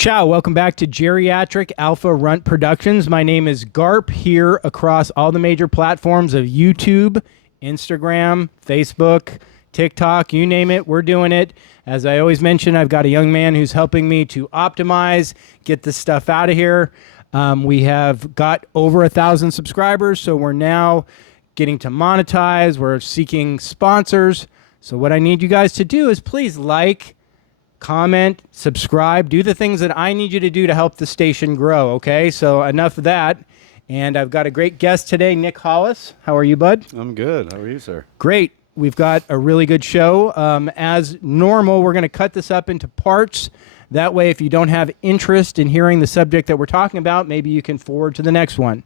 Ciao, welcome back to Geriatric Alpha Runt Productions. My name is Garp, here across all the major platforms of YouTube, Instagram, Facebook, TikTok, you name it, we're doing it. As I always mention, I've got a young man who's helping me to optimize, get this stuff out of here. We have got over 1,000 subscribers, so we're now getting to monetize. We're seeking sponsors. So what I need you guys to do is please like, comment, subscribe, do the things that I need you to do to help the station grow, okay? So enough of that. And I've got a great guest today, Nick Hollis. How are you, bud? I'm good. How are you, sir? Great. We've got a really good show. As normal, we're going to cut this up into parts. That way, if you don't have interest in hearing the subject that we're talking about, maybe you can forward to the next one.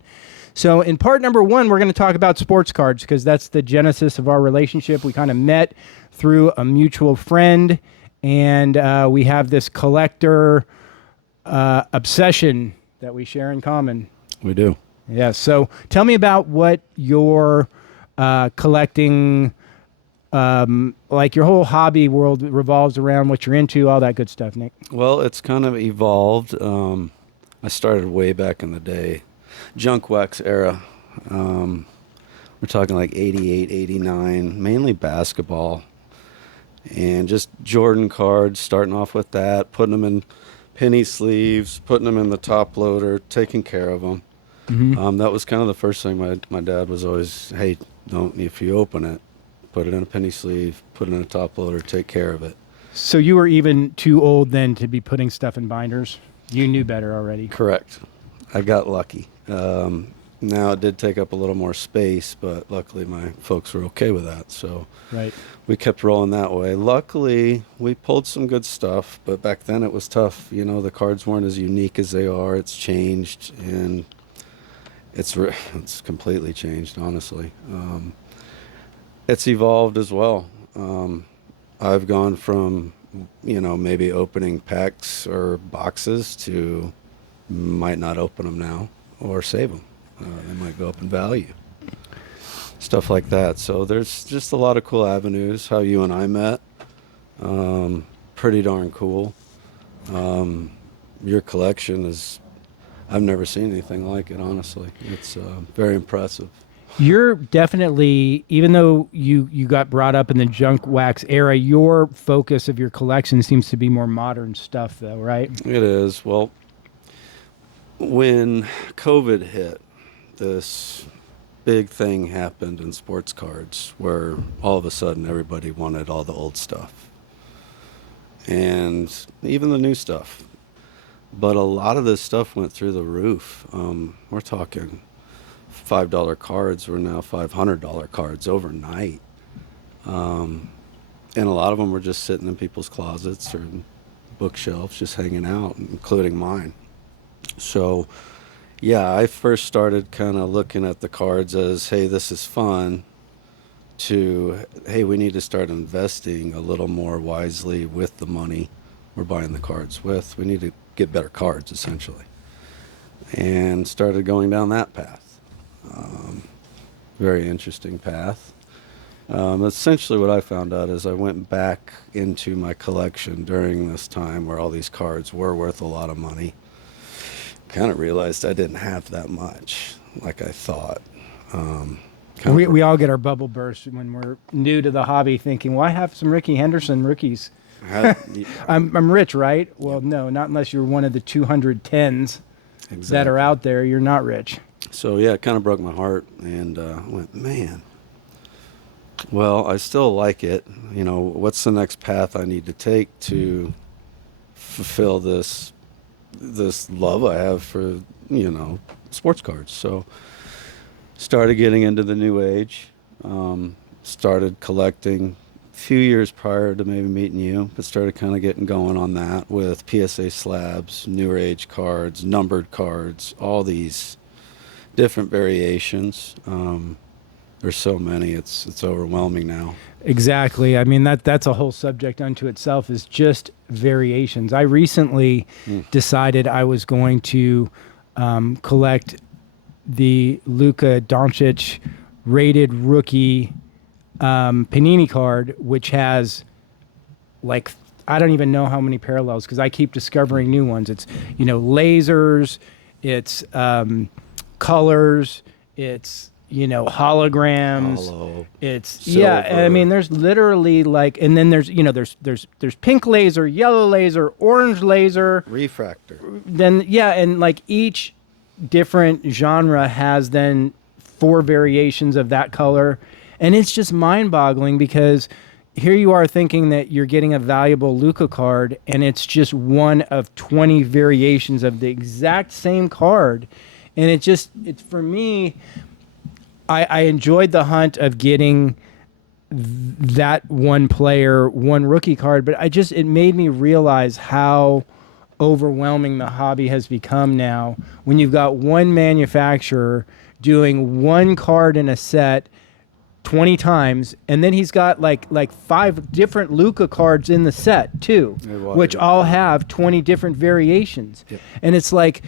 So in part number one, we're going to talk about sports cards because that's the genesis of our relationship. We kind of met through a mutual friend. And we have this collector obsession that we share in common. We do. Yeah. So tell me about what your collecting, like your whole hobby world revolves around, what you're into, all that good stuff, Nick. Well, it's kind of evolved. I started way back in the day, junk wax era. We're talking like 88, 89, mainly basketball. And just Jordan cards, starting off with that, putting them in penny sleeves, putting them in the top loader, taking care of them. Mm-hmm. That was kind of the first thing my dad was always, hey, if you open it, put it in a penny sleeve, put it in a top loader, take care of it. So you were even too old then to be putting stuff in binders? You knew better already. Correct. I got lucky. Now it did take up a little more space, but luckily my folks were okay with that. So right. We kept rolling that way. Luckily, we pulled some good stuff, but back then it was tough. You know, the cards weren't as unique as they are. It's changed, and it's completely changed, honestly. It's evolved as well. I've gone from, maybe opening packs or boxes to might not open them now or save them. They might go up in value. Stuff like that. So there's just a lot of cool avenues. How you and I met, pretty darn cool. Your collection is, I've never seen anything like it, honestly. It's very impressive. You're definitely, even though you got brought up in the junk wax era, your focus of your collection seems to be more modern stuff, though, right? It is. Well, when COVID hit, this big thing happened in sports cards where all of a sudden everybody wanted all the old stuff and even the new stuff. But a lot of this stuff went through the roof. We're talking $5 cards were now $500 cards overnight. And a lot of them were just sitting in people's closets or bookshelves just hanging out, including mine. So yeah, I first started kind of looking at the cards as, hey, this is fun, to, hey, we need to start investing a little more wisely with the money we're buying the cards with. We need to get better cards, essentially. And started going down that path. Very interesting path. Essentially what I found out is I went back into my collection during this time where all these cards were worth a lot of money. Kind of realized I didn't have that much like I thought. We all get our bubble burst when we're new to the hobby thinking, well, I have some Ricky Henderson rookies. I'm rich, right? Well, no, not unless you're one of the 210s that are out there. You're not rich. So yeah, it kind of broke my heart, and went, man, well, I still like it. What's the next path I need to take to fulfill this love I have for, sports cards? So started getting into the new age, started collecting a few years prior to maybe meeting you, but started kind of getting going on that with PSA slabs, newer age cards, numbered cards, all these different variations. There's so many, it's overwhelming now. Exactly. I mean, that's a whole subject unto itself, is just variations. I recently decided I was going to collect the Luka Doncic rated rookie Panini card, which has like I don't even know how many parallels because I keep discovering new ones. It's, lasers, it's colors, it's, holograms. Hollow, It's silver. I mean, there's literally and then there's there's pink laser, yellow laser, orange laser, refractor. then and like each different genre has then 4 variations of that color, and it's just mind-boggling because here you are thinking that you're getting a valuable Luca card, and it's just one of 20 variations of the exact same card. And it's for me, I enjoyed the hunt of getting that one player, one rookie card, but it made me realize how overwhelming the hobby has become now when you've got one manufacturer doing one card in a set 20 times, and then he's got like 5 different Luca cards in the set too, which all have 20 different variations. Yep. And it's like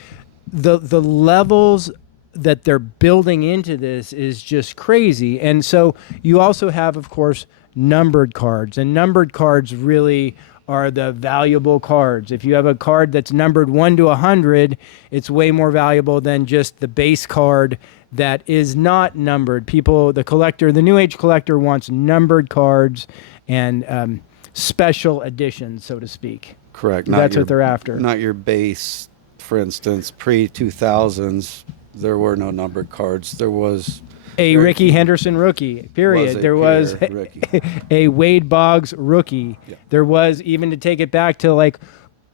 the levels that they're building into this is just crazy. And so you also have, of course, numbered cards, and numbered cards really are the valuable cards. If you have a card that's numbered 1 to 100, it's way more valuable than just the base card that is not numbered. The new age collector wants numbered cards and special editions, so to speak. Correct. That's what they're after. Not your base, for instance, pre-2000s, there were no numbered cards. There was a Ricky Henderson rookie, period. There was a Wade Boggs rookie. Yeah. There was, even to take it back to like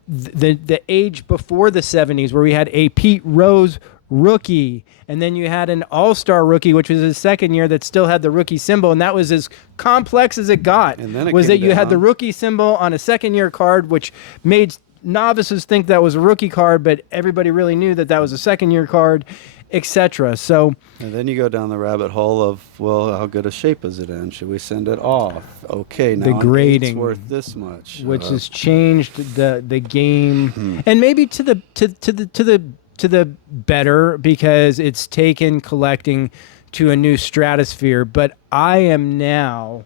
the age before the 70s, where we had a Pete Rose rookie, and then you had an all-star rookie, which was his second year, that still had the rookie symbol, and that was as complex as it got. And then you had the rookie symbol on a second-year card, which made novices think that was a rookie card, but everybody really knew that was a second-year card, etc. So, and then you go down the rabbit hole of, well, how good a shape is it in? Should we send it off? Okay, now the grading it's worth this much, which has changed the game, and maybe to the better, because it's taken collecting to a new stratosphere. But I am now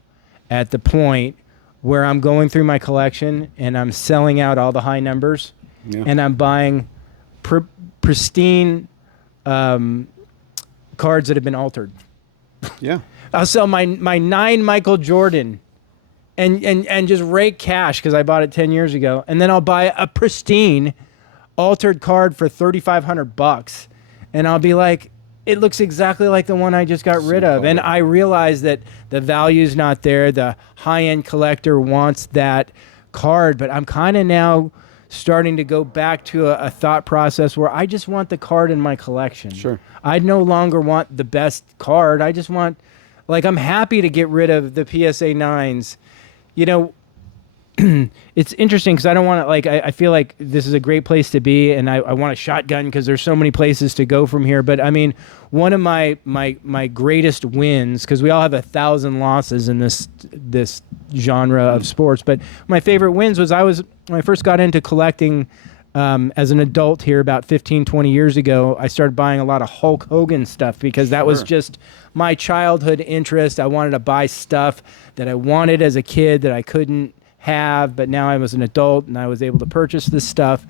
at the point where I'm going through my collection and I'm selling out all the high numbers, and I'm buying pristine cards that have been altered. Yeah. I'll sell my 9 Michael Jordan and just rake cash because I bought it 10 years ago, and then I'll buy a pristine altered card for $3,500, and I'll be like, it looks exactly like the one I just got rid of. And I realize that the value's not there. The high-end collector wants that card, but I'm kind of now starting to go back to a thought process where I just want the card in my collection. Sure. I no longer want the best card. I just want, I'm happy to get rid of the PSA 9s. It's interesting because I don't want to, I feel like this is a great place to be, and I want a shotgun because there's so many places to go from here. But I mean, one of my greatest wins, because we all have 1,000 losses in this genre of sports, but my favorite wins was when I first got into collecting as an adult here about 15, 20 years ago. I started buying a lot of Hulk Hogan stuff because that was just my childhood interest. I wanted to buy stuff that I wanted as a kid that I couldn't have, but now I was an adult and I was able to purchase this stuff.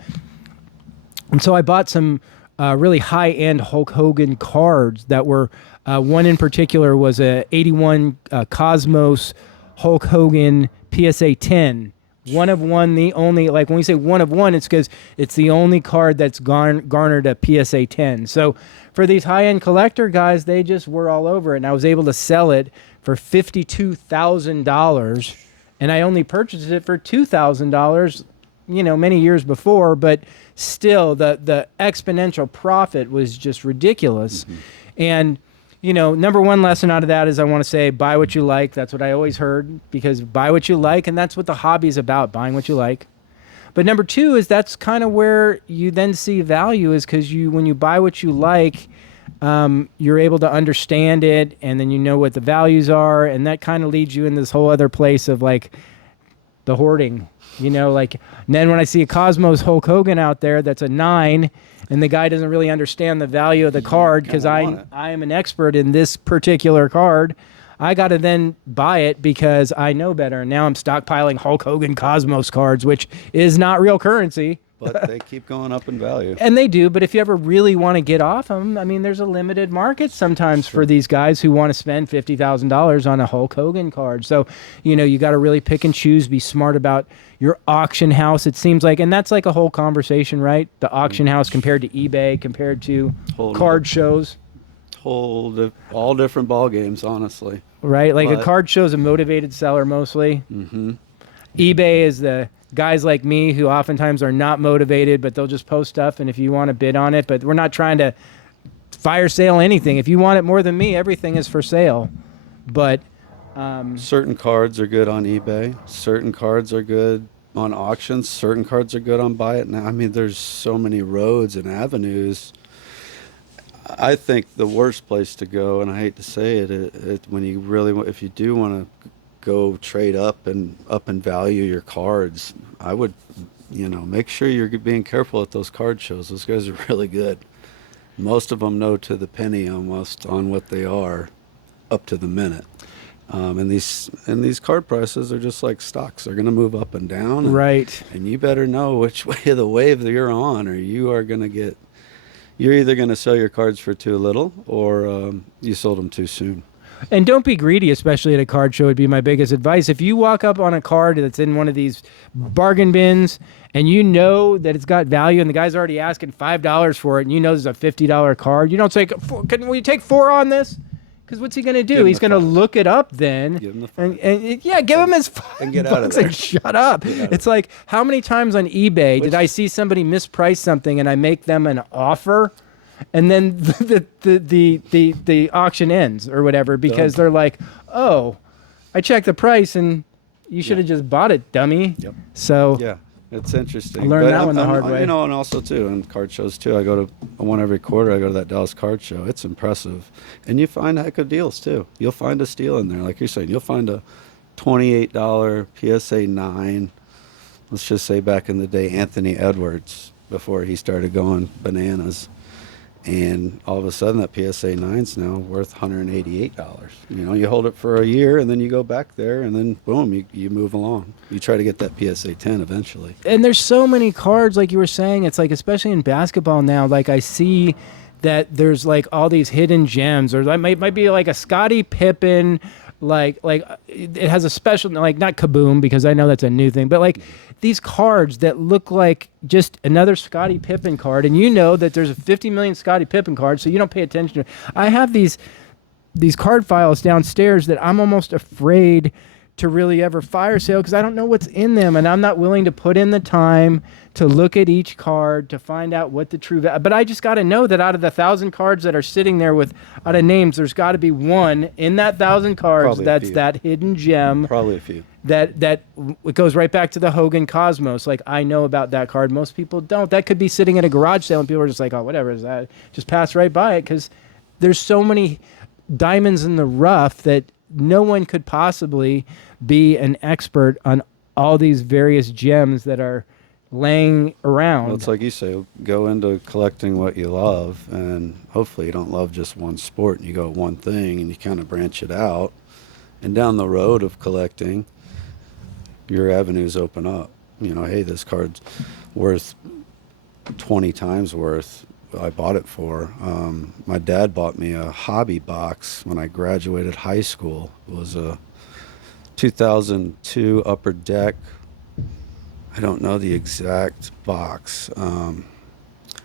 And so I bought some really high-end Hulk Hogan cards that were, one in particular was a 81 Cosmos Hulk Hogan PSA 10. One of one, the only, when we say one of one, it's because it's the only card that's garnered a PSA 10. So for these high-end collector guys, they just were all over it, and I was able to sell it for $52,000. And I only purchased it for $2,000, many years before, but still the exponential profit was just ridiculous. Mm-hmm. And, number one lesson out of that is I want to say, buy what you like. That's what I always heard, because buy what you like, and that's what the hobby is about, buying what you like. But number two is that's kind of where you then see value, is because when you buy what you like, you're able to understand it, and then you know what the values are, and that kind of leads you in this whole other place of the hoarding, and then when I see a Cosmos Hulk Hogan out there that's a 9, and the guy doesn't really understand the value of the card because I am an expert in this particular card, I got to then buy it because I know better. And now I'm stockpiling Hulk Hogan Cosmos cards, which is not real currency. But they keep going up in value. And they do, but if you ever really want to get off them, I mean, there's a limited market sometimes for these guys who want to spend $50,000 on a Hulk Hogan card. So, you got to really pick and choose, be smart about your auction house, it seems like. And that's like a whole conversation, right? The auction house compared to eBay, compared to card shows. All different ball games, honestly. Right? Like a card show's a motivated seller mostly. Mm-hmm. eBay is the guys like me who oftentimes are not motivated, but they'll just post stuff, and if you want to bid on it, but we're not trying to fire sale anything. If you want it more than me, everything is for sale. But certain cards are good on eBay. Certain cards are good on auctions. Certain cards are good on buy it now. I mean, there's so many roads and avenues. I think the worst place to go, and I hate to say it, when you really, if you do want to go trade up and value your cards, I would, make sure you're being careful at those card shows. Those guys are really good. Most of them know to the penny almost on what they are, up to the minute. And these card prices are just like stocks. They're going to move up and down. Right. And you better know which way of the wave that you're on, or you are going to get. You're either going to sell your cards for too little, or you sold them too soon. And don't be greedy, especially at a card show, would be my biggest advice. If you walk up on a card that's in one of these bargain bins and you know that it's got value and the guy's already asking $5 for it and you know there's a $50 card, you don't say, will you take 4 on this? Because what's he going to do? He's going to look it up then. Give him the 5. And give him his $5 and get out of there. And shut up. It's like, how many times on eBay did I see somebody misprice something and I make them an offer? And then the auction ends or whatever because they're like, oh, I checked the price and you should have just bought it, dummy. Yep. So yeah, it's interesting. Learn that one the hard way. And also too, in card shows too, I go to one every quarter. I go to that Dallas card show. It's impressive, and you find heck of deals too. You'll find a steal in there, like you're saying. You'll find a $28 PSA 9. Let's just say back in the day, Anthony Edwards, before he started going bananas. And all of a sudden, that PSA 9's now worth $188. You hold it for a year, and then you go back there, and then boom, you move along. You try to get that PSA 10 eventually. And there's so many cards, like you were saying. It's like, especially in basketball now, like I see that there's like all these hidden gems, or that might be like a Scottie Pippen, like it has a special, like not Kaboom, because I know that's a new thing, but like these cards that look like just another Scottie Pippen card, and you know that there's a 50 million Scottie Pippen cards, so you don't pay attention to it. I have these card files downstairs that I'm almost afraid to really ever fire sale because I don't know what's in them, and I'm not willing to put in the time to look at each card to find out what the true value. But I just got to know that out of the 1,000 cards that are sitting there with out of names, there's got to be one in that 1,000 cards that's that hidden gem. Probably a few. That it goes right back to the Hogan Cosmos. Like, I know about that card. Most people don't. That could be sitting at a garage sale and people are just like, oh, whatever is that? Just pass right by it because there's so many diamonds in the rough that no one could possibly be an expert on all these various gems that are laying around. Well, it's like you say, go into collecting what you love, and hopefully you don't love just one sport and you go one thing and you kind of branch it out. And down the road of collecting, your avenues open up. Hey, this card's worth 20 times worth I bought it for. My dad bought me a hobby box when I graduated high school. It was a 2002 Upper Deck. I don't know the exact box.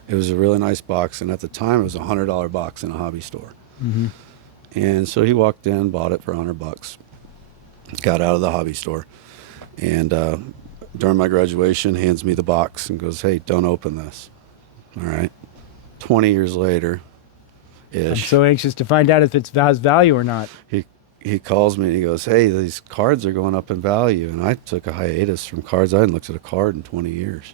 It was a really nice box, and at the time it was a $100 box in a hobby store. Mm-hmm. And so he walked in, bought it for $100, got out of the hobby store, and during my graduation, hands me the box and goes, "Hey, don't open this." All right. 20 years later, I'm so anxious to find out if it has value or not. He calls me and he goes, "Hey, these cards are going up in value." And I took a hiatus from cards. I hadn't looked at a card in 20 years.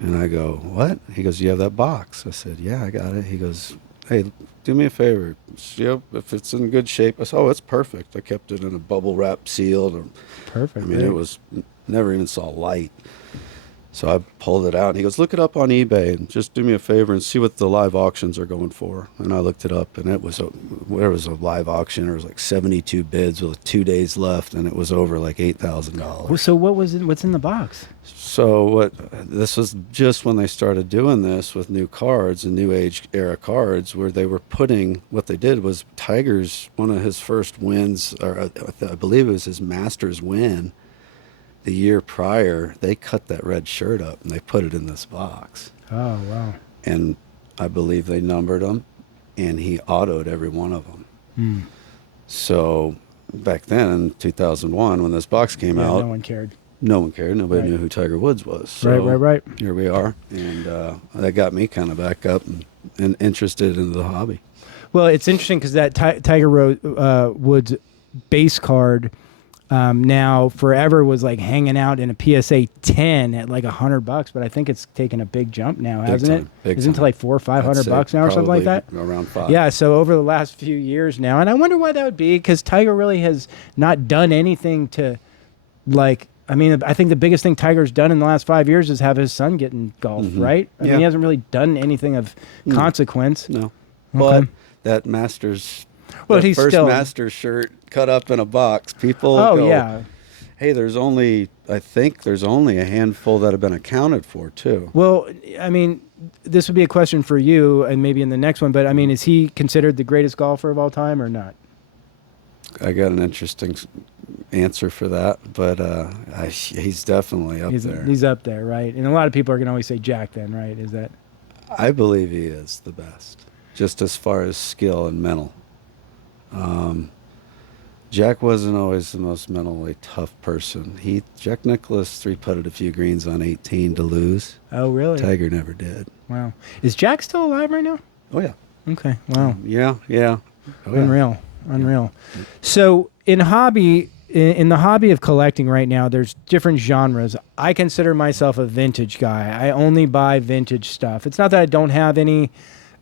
And I go, "What?" He goes, "You have that box?" I said, "Yeah, I got it." He goes, "Hey, do me a favor. If it's in good shape." I said, "Oh, it's perfect." I kept it in a bubble wrap sealed. Perfect. I mean, it was never even saw light. So I pulled it out, and he goes, "Look it up on eBay and just do me a favor and see what the live auctions are going for." And I looked it up, and there was a live auction. There was like 72 bids with 2 days left, and it was over like $8,000. So what's in the box? So this was just when they started doing this with new cards and new age era cards, where they were putting, what they did was Tiger's, one of his first wins, or I believe it was his Masters win the year prior, they cut that red shirt up and they put it in this box. Oh, wow. And I believe they numbered them, and he autoed every one of them. Mm. So back then, in 2001, when this box came out, no one cared. No one cared. Nobody knew who Tiger Woods was. So right. Here we are, and that got me kind of back up and interested in the hobby. Well, it's interesting because that Tiger Woods base card now forever was like hanging out in a PSA 10 at like $100, but I think it's taken a big jump now, hasn't it? Isn't it like $400 or $500 now or something like that? Around $5. Yeah. So over the last few years now, and I wonder why that would be, because Tiger really has not done anything to, like, I mean, I think the biggest thing Tiger's done in the last 5 years is have his son get in golf, right? I mean, he hasn't really done anything of consequence. No. Okay. But that Masters, he's first still Masters shirt cut up in a box, people go, hey, I think there's only a handful that have been accounted for, too. Well, I mean, this would be a question for you and maybe in the next one, but I mean, is he considered the greatest golfer of all time or not? I got an interesting answer for that, but he's definitely up there. He's up there, right? And a lot of people are going to always say Jack then, right? Is that? I believe he is the best, just as far as skill and mental. Jack wasn't always the most mentally tough person. Jack Nicklaus three-putted a few greens on 18 to lose. Oh, really? Tiger never did. Wow. Is Jack still alive right now? Oh, yeah. Okay, wow. Yeah. Oh, Unreal. So in the hobby of collecting right now, there's different genres. I consider myself a vintage guy. I only buy vintage stuff. It's not that I don't have any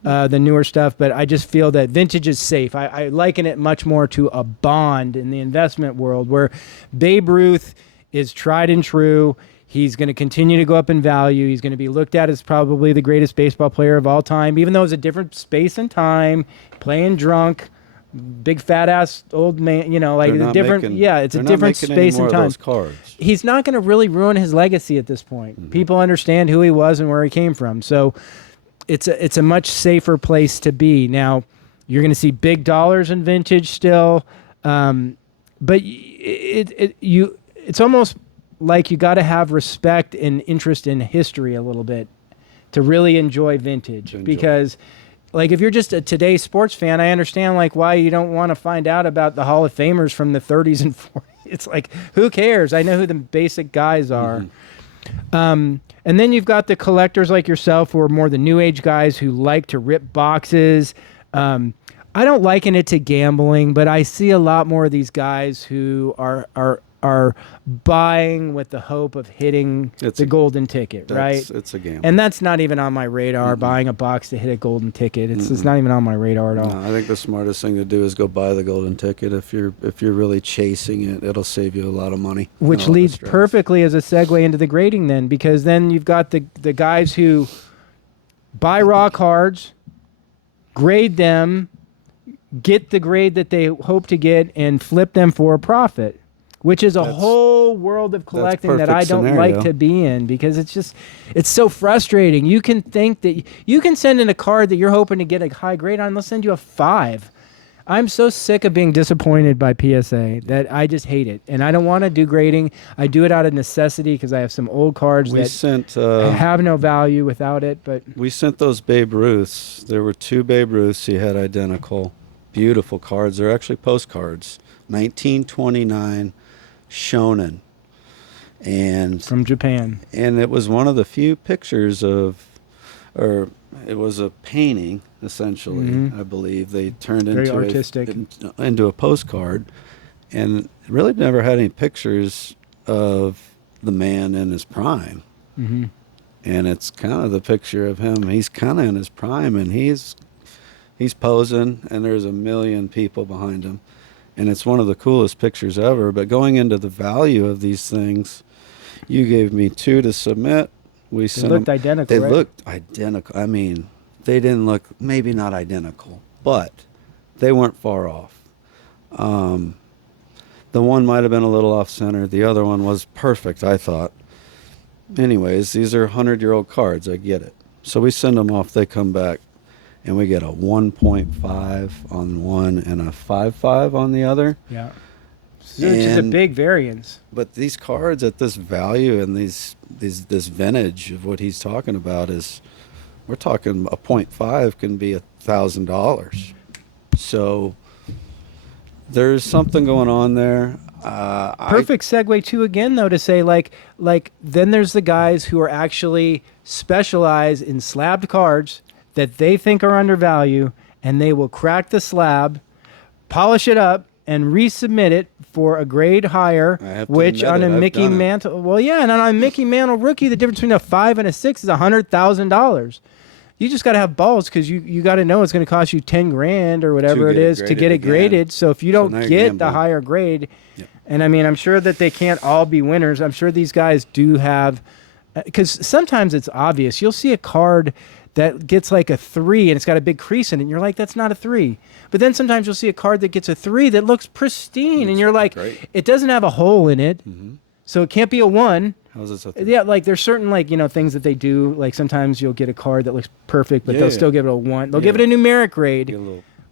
the newer stuff, but I just feel that vintage is safe. I liken it much more to a bond in the investment world, where Babe Ruth is tried and true. He's going to continue to go up in value. He's going to be looked at as probably the greatest baseball player of all time, even though it's a different space and time, playing drunk, big fat ass old man, like a different, it's a different space and time. He's not going to really ruin his legacy at this point. Mm-hmm. People understand who he was and where he came from. So it's a much safer place to be. Now, you're going to see big dollars in vintage still, but it's almost like you got to have respect and interest in history a little bit to really enjoy vintage. Because like, if you're just a today's sports fan, I understand like why you don't want to find out about the Hall of Famers from the 30s and 40s. It's like, who cares? I know who the basic guys are. Mm-hmm. And then you've got the collectors like yourself, who are more the new age guys who like to rip boxes. I don't liken it to gambling, but I see a lot more of these guys who are buying with the hope of hitting the golden ticket, right? It's a gamble. And that's not even on my radar, buying a box to hit a golden ticket. It's not even on my radar at all. No, I think the smartest thing to do is go buy the golden ticket. If you're really chasing it, it'll save you a lot of money. Which leads perfectly as a segue into the grading then, because then you've got the guys who buy raw cards, grade them, get the grade that they hope to get, and flip them for a profit. Which is a whole world of collecting that I don't like to be in, because it's so frustrating. You can think that you can send in a card that you're hoping to get a high grade on. They'll send you a 5. I'm so sick of being disappointed by PSA that I just hate it. And I don't want to do grading. I do it out of necessity because I have some old cards have no value without it. But we sent those Babe Ruths. There were 2 Babe Ruths he had identical. Beautiful cards. They're actually postcards. 1929. Shonen, and from Japan, and it was one of the few pictures it was a painting essentially. Mm-hmm. I believe they turned into a postcard, and it really never had any pictures of the man in his prime. Mm-hmm. And it's kind of the picture of him. He's kind of in his prime, and he's posing, and there's a million people behind him. And it's one of the coolest pictures ever. But going into the value of these things, you gave me 2 to submit, We They sent looked them, identical, They right? looked identical. I mean, they didn't look, maybe not identical, but they weren't far off. The one might have been a little off center. The other one was perfect, I thought. Anyways, these are 100-year-old cards. I get it. So we send them off. They come back, and we get a 1.5 on one and a 5.5 on the other. Yeah. Which is a big variance. But these cards at this value and this vintage of what he's talking about is, we're talking a 0.5 can be $1,000. So there's something going on there. Perfect segue too again though to say like then there's the guys who are actually specialize in slabbed cards that they think are undervalued, and they will crack the slab, polish it up, and resubmit it for a grade higher, which on a Mickey Mantle, well, yeah, and on a Mickey Mantle rookie, the difference between a 5 and a 6 is $100,000. You just got to have balls, because you got to know it's going to cost you 10 grand or whatever it is to get it graded. So if you don't get the higher grade, and I mean, I'm sure that they can't all be winners. I'm sure these guys do have, because sometimes it's obvious. You'll see a card that gets like a 3 and it's got a big crease in it, and you're like, that's not a 3. But then sometimes you'll see a card that gets a 3 that looks pristine, and you're like, it doesn't have a hole in it, so it can't be a 1. How's this a 3? Yeah, like there's certain things that they do. Like sometimes you'll get a card that looks perfect, but they'll still give it a 1. They'll give it a numeric grade,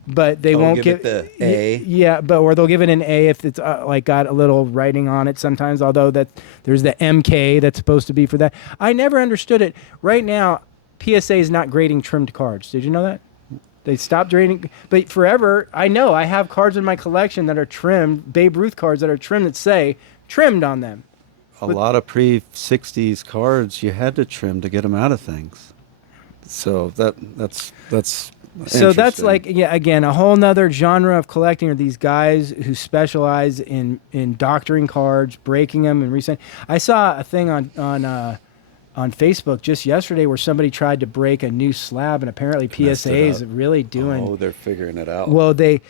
but they won't give it the A. Yeah, or they'll give it an A if it's like got a little writing on it sometimes, although that there's the MK that's supposed to be for that. I never understood it. Right now, PSA is not grading trimmed cards. Did you know that? They stopped grading, but forever, I know, I have cards in my collection that are trimmed, Babe Ruth cards that are trimmed that say trimmed on them. A lot of pre-60s cards, you had to trim to get them out of things. So that's So that's like, yeah, again, a whole nother genre of collecting are these guys who specialize in doctoring cards, breaking them and resending. I saw a thing on Facebook just yesterday where somebody tried to break a new slab, and apparently PSA is really doing. Oh, they're figuring it out. Well, they've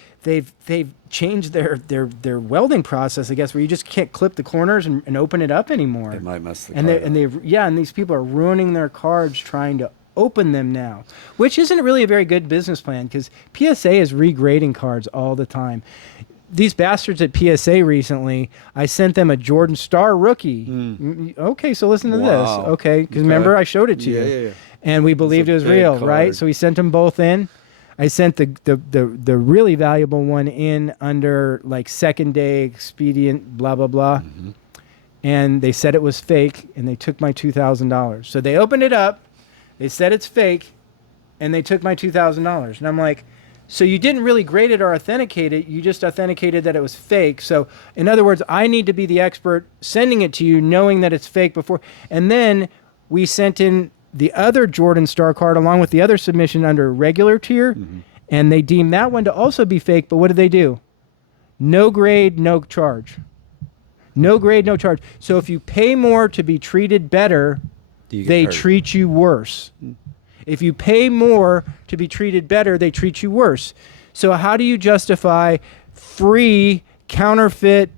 changed their welding process, I guess, where you just can't clip the corners and open it up anymore. It might mess the card up. And these people are ruining their cards trying to open them now, which isn't really a very good business plan, because PSA is regrading cards all the time. These bastards at PSA recently, I sent them a Jordan Star rookie. Okay, so listen to this. Okay, because remember I showed it to you. Yeah. And we believed it was real, right? So we sent them both in. I sent the really valuable one in under like second day expedient, blah, blah, blah. And they said it was fake, and they took my $2,000. So they opened it up, they said it's fake, and they took my $2,000. And I'm like, so you didn't really grade it or authenticate it. You just authenticated that it was fake. So in other words, I need to be the expert sending it to you, knowing that it's fake before. And then we sent in the other Jordan Star card along with the other submission under regular tier. And they deemed that one to also be fake. But what did they do? No grade, no charge. No grade, no charge. So if you pay more to be treated better, they treat you worse. If you pay more to be treated better, they treat you worse. So how do you justify free counterfeit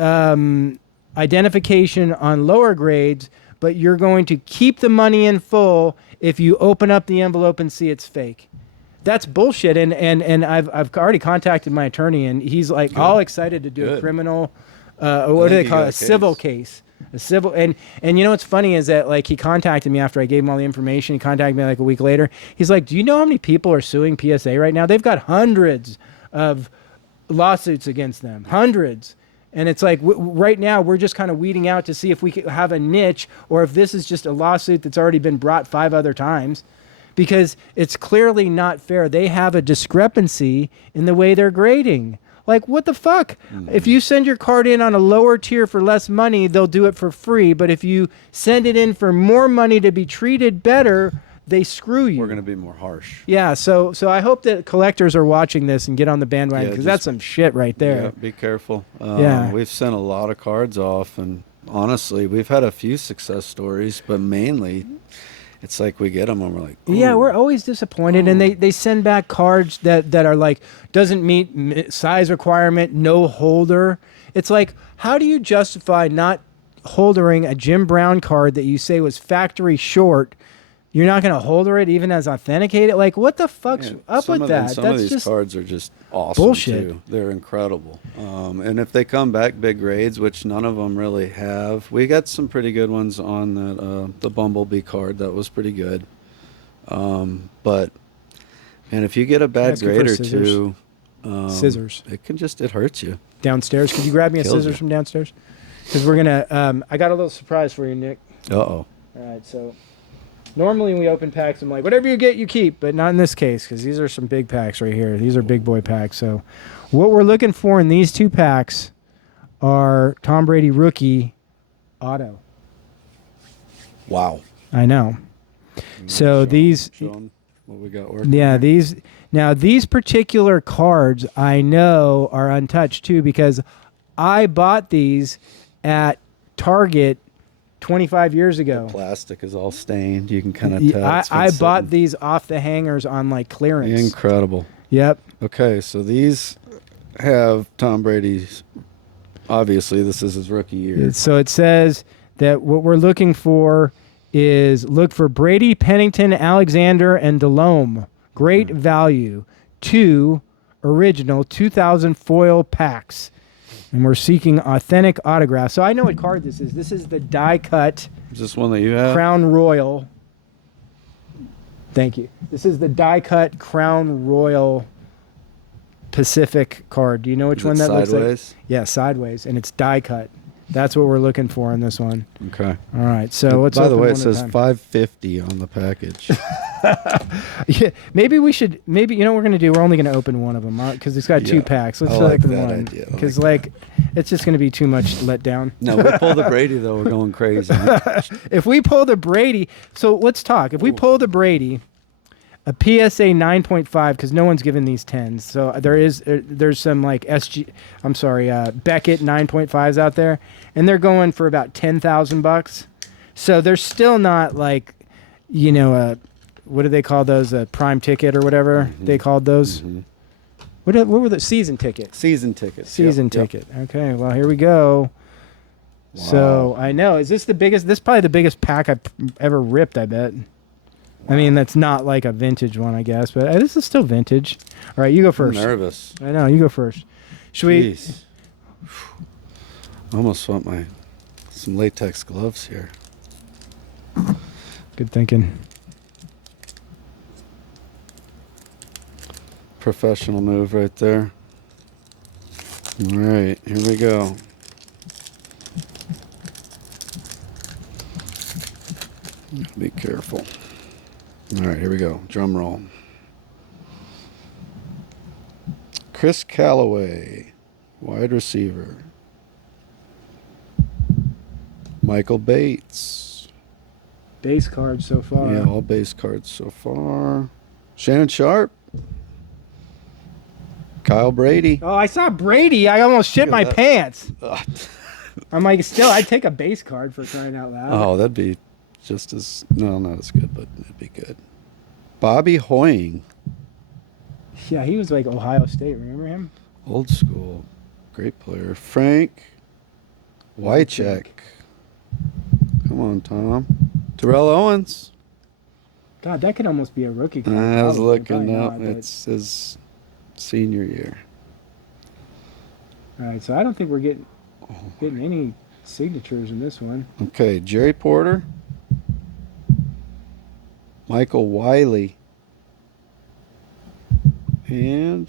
identification on lower grades, but you're going to keep the money in full if you open up the envelope and see it's fake? That's bullshit. And I've already contacted my attorney, and he's like all excited to do a criminal, what do they call it? A civil case. A civil, and you know what's funny is that like he contacted me after I gave him all the information. He contacted me like a week later. He's like, "Do you know how many people are suing PSA right now? They've got hundreds of lawsuits against them, hundreds." And it's like right now we're just kind of weeding out to see if we could have a niche, or if this is just a lawsuit that's already been brought 5 other times, because it's clearly not fair. They have a discrepancy in the way they're grading. Like, what the fuck? If you send your card in on a lower tier for less money, they'll do it for free. But if you send it in for more money to be treated better, they screw you. We're going to be more harsh. Yeah, so I hope that collectors are watching this and get on the bandwagon, because that's some shit right there. Yeah, be careful. Yeah. We've sent a lot of cards off, and honestly, we've had a few success stories, but mainly it's like we get them and we're like, ooh. Yeah, we're always disappointed. And they send back cards that are like, doesn't meet size requirement, no holder. It's like, how do you justify not holdering a Jim Brown card that you say was factory short, you're not going to holder it even as authenticated? Like, what the fuck's up with that? Some That's of these just cards are just awesome bullshit. too. They're incredible. And if they come back big grades, which none of them really have, we got some pretty good ones on that. The Bumblebee card that was pretty good. But and if you get a bad Asking for grade or scissors. two, Scissors. it hurts you. Downstairs. Could you grab me a Kills scissors you. from downstairs? Because we're going to, I got a little surprise for you, Nick. Uh oh. All right, so normally when we open packs, I'm like, whatever you get, you keep, but not in this case because these are some big packs right here. These are big boy packs. So what we're looking for in these 2 packs are Tom Brady rookie auto. Wow. I know. So these, Show 'em what we got working. yeah, here. these particular cards I know are untouched too because I bought these at Target 25 years ago. The plastic is all stained. You can kind of tell. It's been I bought sitting. these off the hangers on like clearance. Incredible. Yep. Okay, so these have Tom Brady's. Obviously, this is his rookie year. So it says that what we're looking for is look for Brady, Pennington, Alexander, and Delhomme. Great value. 2 original 2000 foil packs. And we're seeking authentic autographs. So I know what card this is. This is the die cut Is this one that you have? Crown Royal. Thank you. This is the die cut Crown Royal Pacific card. Do you know which Is one it that looks like? sideways? Yeah, sideways, and it's die cut. That's what we're looking for in this one. Okay. All right. So let's. By the open way, one it at a says time. $5.50 on the package. Yeah, maybe we should. Maybe you know what we're gonna do. We're only gonna open one of them because it's got 2 Yeah, packs. Let's I like open that one idea. I because like it's just gonna be too much letdown. No, we pull the Brady though. We're going crazy. If we pull the Brady, so let's talk. If we pull the Brady, a PSA 9.5 because no one's given these 10s. So there's some like Beckett 9.5s out there, and they're going for about $10,000. So they're still not like, what do they call those? A prime ticket or whatever they called those. What were the season tickets? Season tickets. Season ticket. Okay, well here we go. Wow. So I know. Is this the biggest? This is probably the biggest pack I've ever ripped. I bet. I mean, that's not like a vintage one, I guess, but this is still vintage. All right, you go I'm first. nervous. I know, you go first. Should Jeez. I almost want some latex gloves here. we? Good thinking. Professional move right there. All right, here we go. Be careful. All right, here we go. Drum roll. Chris Callaway, wide receiver. Michael Bates. Base card so far. Yeah, all base cards so far. Shannon Sharp. Kyle Brady. Oh, I saw Brady. I almost shit Look my at that. pants. Ugh. I'm like, still, I'd take a base card for crying out loud. Oh, that'd be just as no, not as good, but it'd be good. Bobby Hoying, Yeah, he was like Ohio State. Remember him? old school, great player. Frank Wycheck. Come on, Tom. Terrell Owens. God, that could almost be a rookie card. I was Probably, looking probably up. not, but- It's his senior year. All right, so I don't think we're getting any signatures in this one. Okay, Jerry Porter. Michael Wiley. And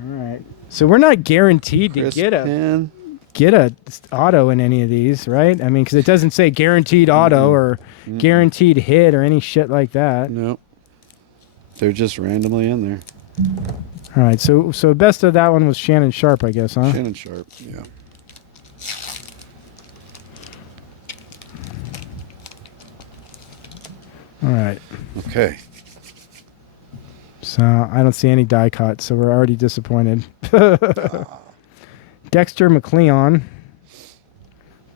All right. So we're not guaranteed Chris to Penn. get a auto in any of these, right? I mean, because it doesn't say guaranteed auto or guaranteed hit or any shit like that. Nope. They're just randomly in there. All right. So best of that one was Shannon Sharp, I guess, huh? Shannon Sharp, yeah. All right. Okay. So I don't see any die cuts, so we're already disappointed. Dexter McLeon,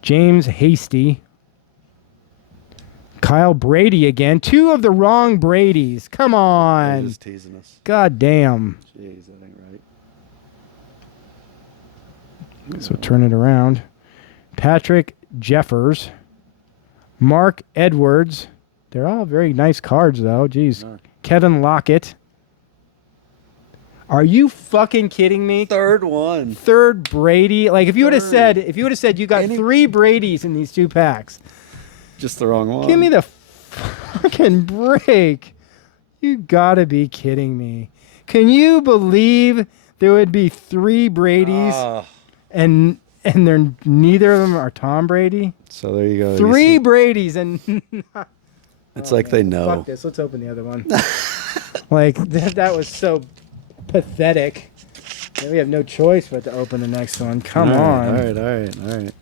James Hasty, Kyle Brady again. 2 of the wrong Bradys. Come They're on. just teasing us. God damn. Jeez, that ain't right. So turn it around. Patrick Jeffers, Mark Edwards. They're all very nice cards, though. Jeez. Nice. Kevin Lockett. Are you fucking kidding me? Third one. Third Brady. Like if you would have said you got 3 Bradys in these 2 packs. Just the wrong one. Give me the fucking break. You gotta be kidding me. Can you believe there would be 3 Bradys and they're neither of them are Tom Brady? So there you go. 3 Bradys and it's like they know. Fuck this. Let's open the other one. Like that was so pathetic. We have no choice but to open the next one. Come on. All right.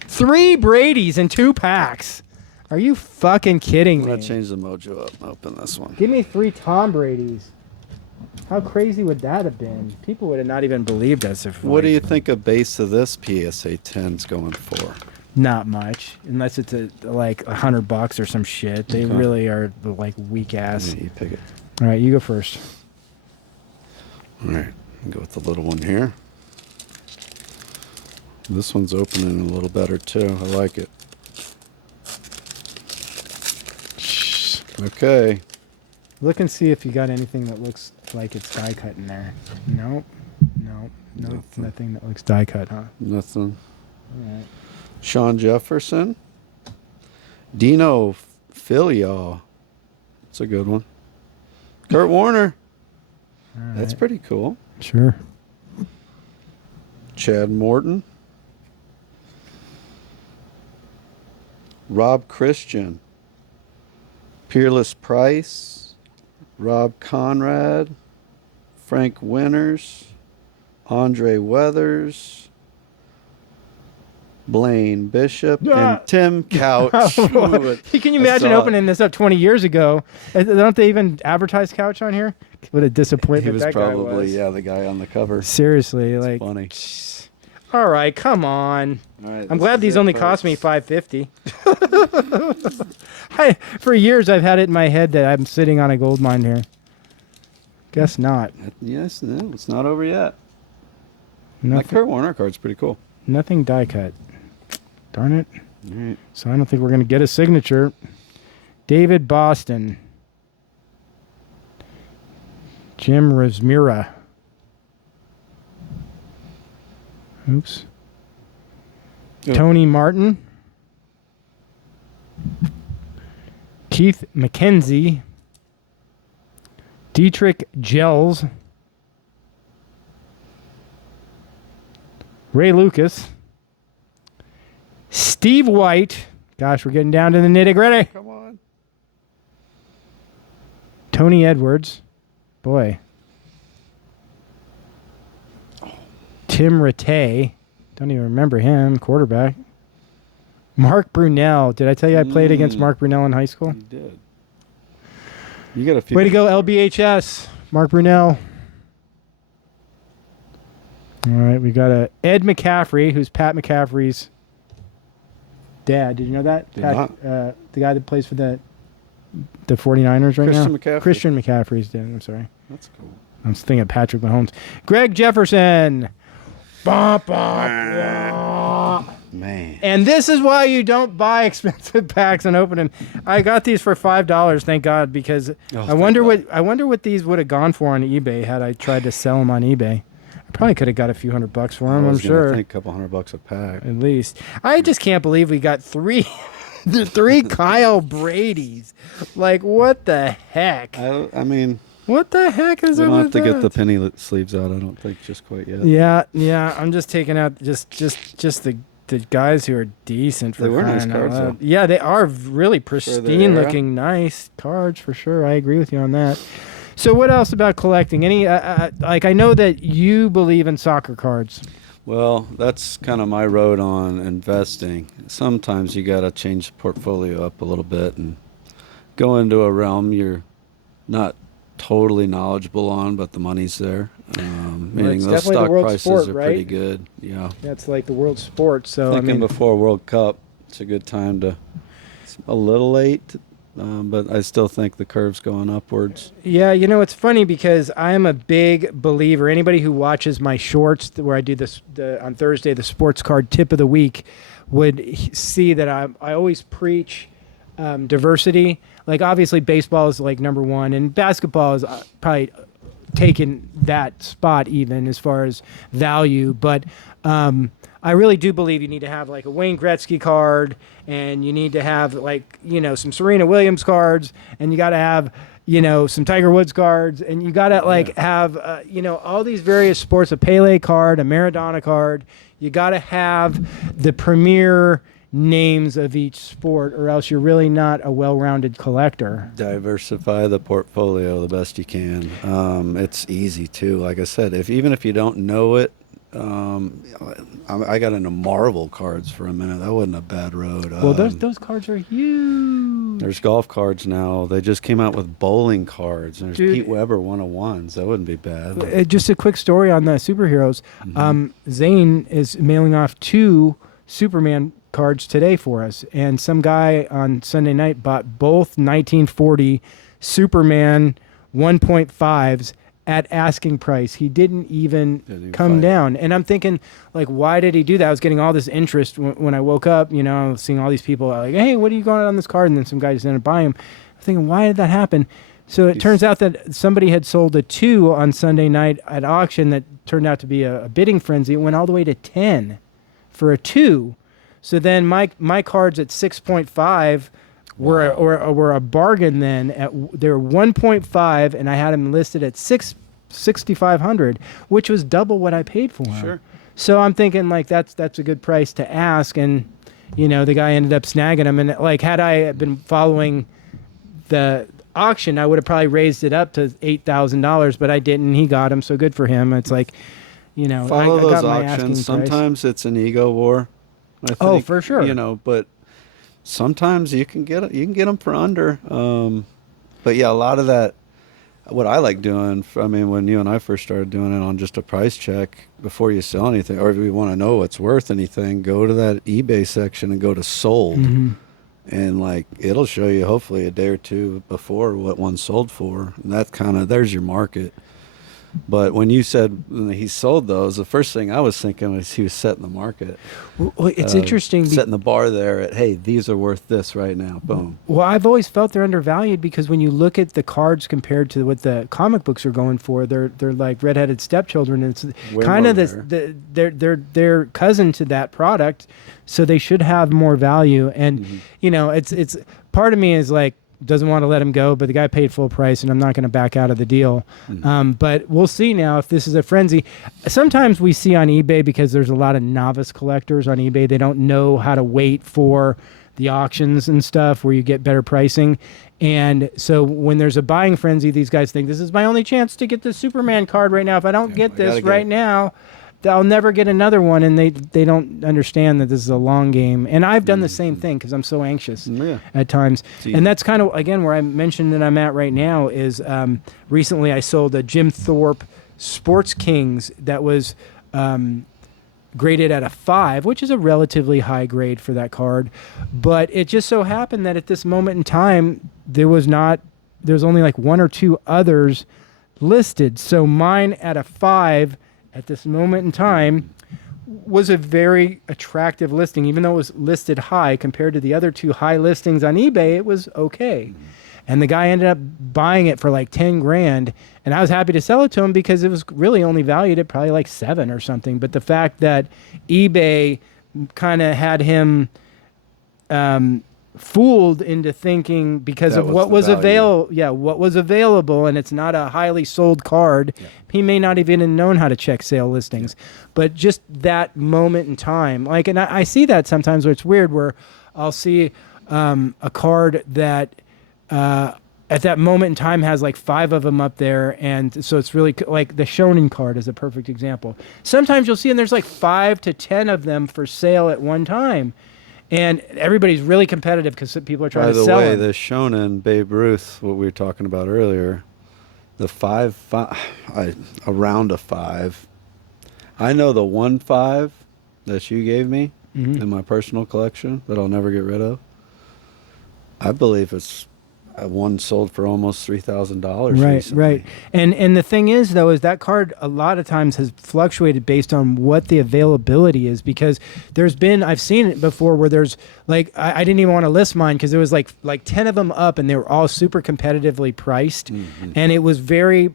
3 Bradys in 2 packs. Are you fucking kidding I'm me? gonna change the mojo up and open this one. Give me 3 Tom Bradys. How crazy would that have been? People would have not even believed us if. What do you think a base of this PSA 10's going for? Not much, unless it's like $100 or some shit. They Okay. really are like weak ass. You pick it. All right, you go first. All right, go with the little one here. This one's opening a little better too. I like it. Okay. Look and see if you got anything that looks like it's die cut in there. Nope. Nothing that looks die cut, huh? Nothing. All right. Sean Jefferson. Dino Filial. That's a good one. Kurt Warner. All right. That's pretty cool. Sure. Chad Morton. Rob Christian. Peerless Price. Rob Conrad. Frank Winters. Andre Weathers. Blaine Bishop. And Tim Couch. Can you imagine opening this up 20 years ago? Don't they even advertise Couch on here? What a disappointment He was that guy probably, was. the guy on the cover. Seriously, It's like funny. All right, come on. All right, I'm this glad is these it, only folks. cost me $5.50. For years, I've had it in my head that I'm sitting on a gold mine here. Guess not. Yes, no, it's not over yet. That Nothing, Kurt Warner card's pretty cool. nothing die cut. Darn it. All right. So I don't think we're going to get a signature. David Boston. Jim Razmira. Oops. Oh. Tony Martin. Keith McKenzie. Dietrich Gels. Ray Lucas. Steve White. Gosh, we're getting down to the nitty-gritty. Come on. Tony Edwards. Boy. Tim Rattay. Don't even remember him. Quarterback. Mark Brunell. Did I tell you I played against Mark Brunell in high school? You did. You got a few. Way to go, LBHS. Mark Brunell. All right, we got a Ed McCaffrey, who's Pat McCaffrey's dad. Did you know that? Did Pat, not. the guy that plays for the 49ers right Christian now? McCaffrey. Christian McCaffrey's dad. I'm sorry. That's cool. I was thinking of Patrick Mahomes. Greg Jefferson. Bah, bah, bah. Man. And this is why you don't buy expensive packs and open them. I got these for $5, thank God, because I wonder what these would have gone for on eBay had I tried to sell them on eBay. I probably could have got a few $100 for them. I'm sure. I think a couple $100 a pack. At least. I just can't believe we got three Kyle Brady's. Like, what the heck? I mean, What the heck is we up don't have with to get the that? penny sleeves out. I don't think just quite yet. Yeah. I'm just taking out just the guys who are decent for They were nice crying out cards, loud. though. Yeah, they are really pristine era. looking, nice cards for sure. I agree with you on that. So what else about collecting? Any like I know that you believe in soccer cards. Well, that's kind of my road on investing. Sometimes you got to change the portfolio up a little bit and go into a realm you're not totally knowledgeable on, but the money's there. Meaning it's those definitely the stock world prices sport, are right? pretty good. Yeah. That's like the world sport. So Thinking I mean, before World Cup, it's a good time to. It's a little late, but I still think the curve's going upwards. yeah, you know it's funny because I am a big believer. Anybody who watches my shorts where I do this on Thursday, the sports card tip of the week, would see that I always preach diversity. Like obviously baseball is like number one, and basketball is probably taken that spot even as far as value. But I really do believe you need to have like a Wayne Gretzky card, and you need to have like, you know, some Serena Williams cards, and you got to have, you know, some Tiger Woods cards, and you got to like have, you know, all these various sports, a Pele card, a Maradona card. You got to have the premier names of each sport, or else you're really not a well-rounded collector. Diversify the portfolio the best you can. It's easy too. Like I said, even if you don't know it, I got into Marvel cards for a minute. That wasn't a bad road. Well, those cards are huge. There's golf cards now. They just came out with bowling cards. And there's Dude. Pete Weber 101s. That wouldn't be bad. Just a quick story on the superheroes. Zane is mailing off 2 Superman cards today for us, and some guy on Sunday night bought both 1940 Superman 1.5s at asking price. He didn't even come down. And I'm thinking, like, why did he do that? I was getting all this interest when I woke up, you know, seeing all these people like, hey, what are you going on this card? And then some guy just ended up buying them. I'm thinking, why did that happen? So it turns out that somebody had sold a 2 on Sunday night at auction that turned out to be a bidding frenzy. It went all the way to 10 for a 2. So then my cards at 6.5 were a bargain then. They were 1.5, and I had them listed at 6,500, which was double what I paid for them. Sure. So I'm thinking like that's a good price to ask, and you know the guy ended up snagging them. And like had I been following the auction, I would have probably raised it up to $8,000, but I didn't. He got them, so good for him. It's like, you know, Follow I those got my asking auctions. price. Sometimes it's an ego war. I think, Oh, for sure. You know, but sometimes you can get them for under. But yeah, a lot of that. What I like doing, I mean, when you and I first started doing it on just a price check before you sell anything, or if you want to know what's worth anything, go to that eBay section and go to sold. And like it'll show you hopefully a day or two before what one sold for, and that there's your market. But when you said he sold those, the first thing I was thinking was he was setting the market. Well, it's interesting. Setting the bar there at, hey, these are worth this right now. Boom. Well, I've always felt they're undervalued because when you look at the cards compared to what the comic books are going for, they're like redheaded stepchildren. It's kind of they're cousin to that product, so they should have more value. And you know, it's part of me is like, doesn't want to let him go, but the guy paid full price, and I'm not going to back out of the deal. But we'll see now if this is a frenzy. Sometimes we see on eBay, because there's a lot of novice collectors on eBay, they don't know how to wait for the auctions and stuff where you get better pricing. And so when there's a buying frenzy, these guys think, this is my only chance to get the Superman card right now. If I don't get this right now, I'll never get another one, and they don't understand that this is a long game. And I've done the same thing because I'm so anxious at times. And that's kind of, again, where I mentioned that I'm at right now is recently I sold a Jim Thorpe Sports Kings that was graded at a 5, which is a relatively high grade for that card. But it just so happened that at this moment in time, there's only like 1 or 2 others listed. So mine at a 5 at this moment in time was a very attractive listing. Even though it was listed high compared to the other 2 high listings on eBay, it was okay. And the guy ended up buying it for like 10 grand. And I was happy to sell it to him because it was really only valued at probably like 7 or something. But the fact that eBay kind of had him fooled into thinking because of what was available, and it's not a highly sold card. He may not even have known how to check sale listings, but just that moment in time, like, and I see that sometimes where it's weird, where I'll see a card that at that moment in time has like 5 of them up there, and so it's really like the Shonen card is a perfect example. Sometimes you'll see, and there's like 5 to 10 of them for sale at one time. And everybody's really competitive because people are trying to sell it. By the way, the Shonen Babe Ruth, what we were talking about earlier, the 5, around a 5. I know the 1.5 that you gave me in my personal collection that I'll never get rid of. I believe it's One sold for almost $3,000 Right, recently. right. And the thing is though is that card a lot of times has fluctuated based on what the availability is, because I've seen it before where there's like I didn't even want to list mine because there was like 10 of them up and they were all super competitively priced, and it was very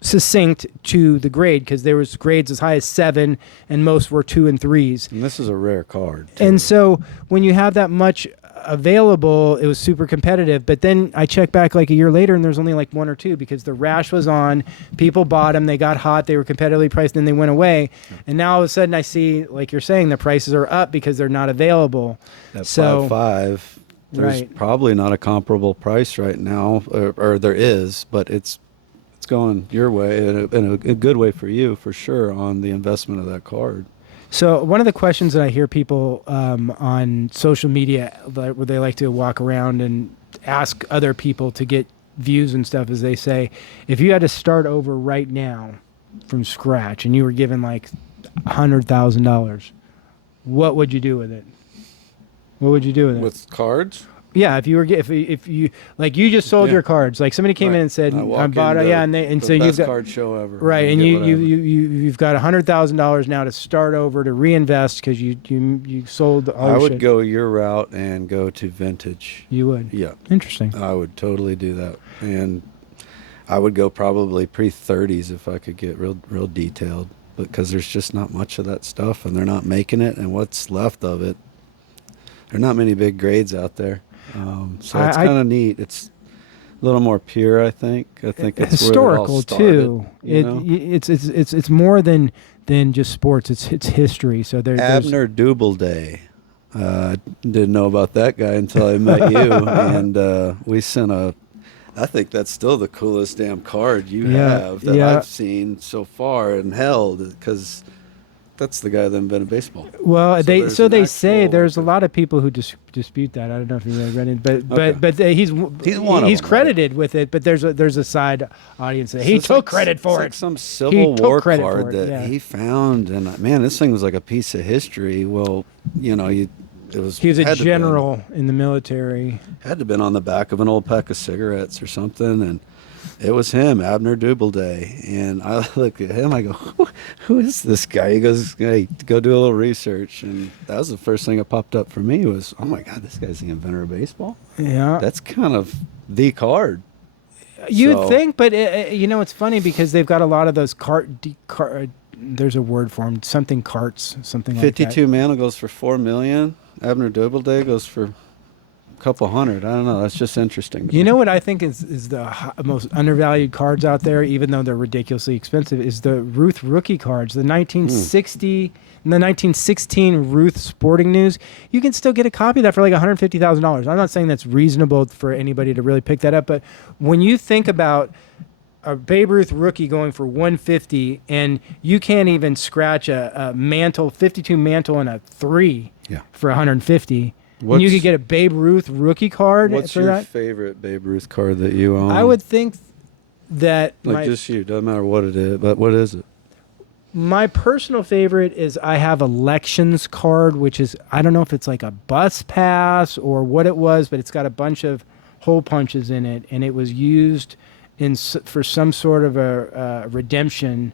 succinct to the grade because there was grades as high as 7 and most were 2 and 3s. And this is a rare card, too. And so when you have that much available, it was super competitive. But then I checked back like a year later and there's only like 1 or 2 because the rash was on. People bought them. They got hot. They were competitively priced. Then they went away. And now all of a sudden I see, like you're saying, the prices are up because they're not available. At So 5.5, there's Right. probably not a comparable price right now, or there is, but it's going your way in a good way for you, for sure, on the investment of that card. So one of the questions that I hear people on social media where they like to walk around and ask other people to get views and stuff is they say, if you had to start over right now from scratch and you were given like $100,000, what would you do with it? What would you do with it? With cards? Yeah, if you like you just sold Yeah. your cards, like somebody came in and said, I I bought it, yeah, and so the you've best got card show ever. right, and get you whatever. you've got $100,000 now to start over to reinvest because you sold all I your would shit. go your route and go to vintage. You would. Yeah, Interesting. I would totally do that, and I would go probably pre-30s if I could get real detailed, because there's just not much of that stuff, and they're not making it, and what's left of it, there are not many big grades out there. So it's kind of neat. It's a little more pure, I think. I think it's historical where it all too. started, It's more than just sports. It's history. So there's Abner Doubleday. Didn't know about that guy until I met you, and we sent I think that's still the coolest damn card you have that I've seen so far and held, because that's the guy that invented baseball. Well, So they there's an say actual, there's a like, lot of people who dispute that. I don't know if you really read it, but Okay. he's one of them, credited with it. But there's a side audience that So he it's took like- credit for it's it. like some Civil took War credit card for it, that yeah. he found, and man, this thing was like a piece of history. Well, it was. He was had a to been- general in the military. Had to have been on the back of an old pack of cigarettes or something, and it was him, Abner Doubleday. And I look at him, I go, who is this guy? He goes, hey, go do a little research. And that was the first thing that popped up for me was, oh my God, this guy's the inventor of baseball? Yeah, That's kind of the card. you'd so- think, but it's funny because they've got a lot of those there's a word for them, something carts, something like that. 52 Mantle goes for $4 million. Abner Doubleday goes for a couple hundred. I don't know. That's just interesting. to You me. know what I think is the most undervalued cards out there, even though they're ridiculously expensive, is the Ruth rookie cards, the 1960 and the 1916 Ruth Sporting News. You can still get a copy of that for like $150,000. I'm not saying that's reasonable for anybody to really pick that up, but when you think about a Babe Ruth rookie going for $150, and you can't even scratch a mantle, 52 mantle and a 3 Yeah. for $150. And you What's- could get a Babe Ruth rookie card What's for your that. favorite Babe Ruth card that you own? I would think that Like just you. Doesn't matter what it is, but what is it? my personal favorite is I have elections card, which is, I don't know if it's like a bus pass or what it was, but it's got a bunch of hole punches in it, and it was used for some sort of a redemption.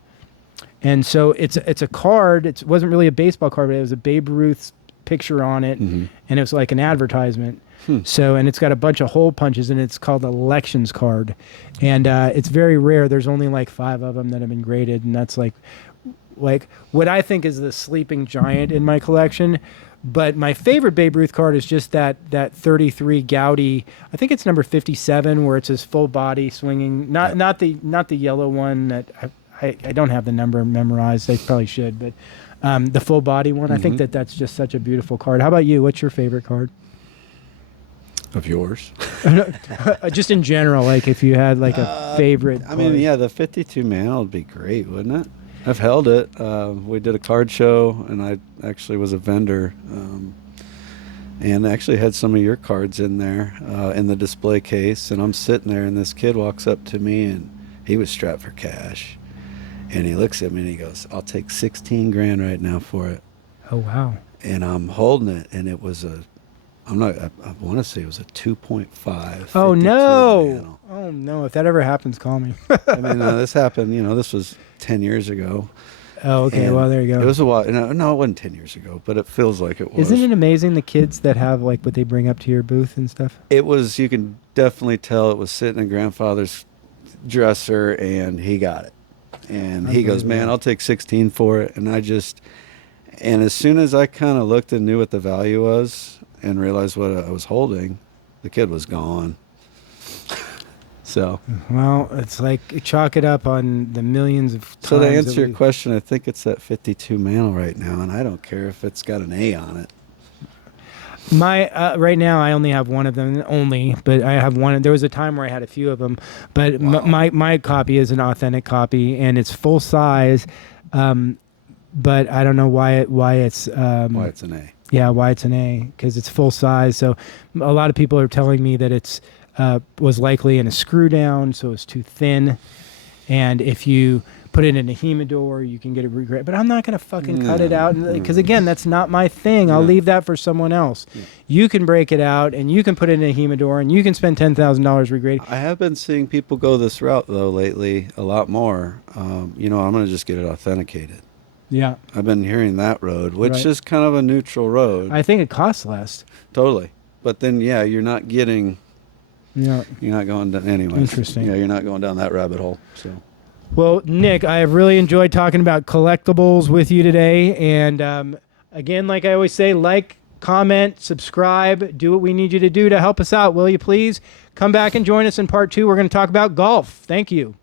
And so it's a card. It wasn't really a baseball card, but it was a Babe Ruth picture on it, Mhm. and it was like an advertisement. So, and it's got a bunch of hole punches, and it's called elections card, and it's very rare. There's only like 5 of them that have been graded, and that's like what I think is the sleeping giant in my collection. But my favorite Babe Ruth card is just that 33 Gowdy. I think it's number 57, where it's his full body swinging. Not the yellow one that I don't have the number memorized. I probably should, but the full body one. I think that's just such a beautiful card. How about you? What's your favorite card? Of yours? Just in general, like if you had like a favorite. I mean, card. yeah, the 52 Mantle would be great, wouldn't it? I've held it. We did a card show, and I actually was a vendor, and actually had some of your cards in there in the display case. And I'm sitting there, and this kid walks up to me, and he was strapped for cash. And he looks at me, and he goes, "I'll take 16 grand right now for it." Oh wow. And I'm holding it, and it was a I'm not. I want to say it was a 2.5. Oh 52 no! Mantle. Oh no! If that ever happens, call me. I mean, this happened. This was 10 years ago. Oh, okay. And Well, there you go. It was a while. No, it wasn't 10 years ago, but it feels like it was. Isn't it amazing the kids that have like what they bring up to your booth and stuff? It was. You can definitely tell it was sitting in grandfather's dresser, and he got it. And he goes, "Man, I'll take 16 for it." And and as soon as I kind of looked and knew what the value was and realized what I was holding, the kid was gone. So, well, it's like chalk it up on the millions of times. So to answer your question, I think it's that 52 Mantle right now, and I don't care if it's got an A on it. My right now I only have one of them but I have one. There was a time where I had a few of them, but Wow. my copy is an authentic copy and it's full size. But I don't know why it's Why it's an A. Yeah, why it's an A, because it's full size. So a lot of people are telling me that it's was likely in a screw down, so it's too thin. And if you put it in a humidor, you can get it regret. But I'm not going to fucking cut it out, because again, that's not my thing. I'll leave that for someone else. Yeah. You can break it out, and you can put it in a humidor, and you can spend $10,000 regrading. I have been seeing people go this route, though, lately, a lot more. I'm going to just get it authenticated. Yeah. I've been hearing that road, which is kind of a neutral road. I think it costs less. Totally. But then, you're not getting... Yeah. You're not going down... Anyway. Interesting. Yeah, you're not going down that rabbit hole, so... Well, Nick, I have really enjoyed talking about collectibles with you today. And again, like I always say, like, comment, subscribe, do what we need you to do to help us out, will you please? Come back and join us in part 2. We're going to talk about golf. Thank you.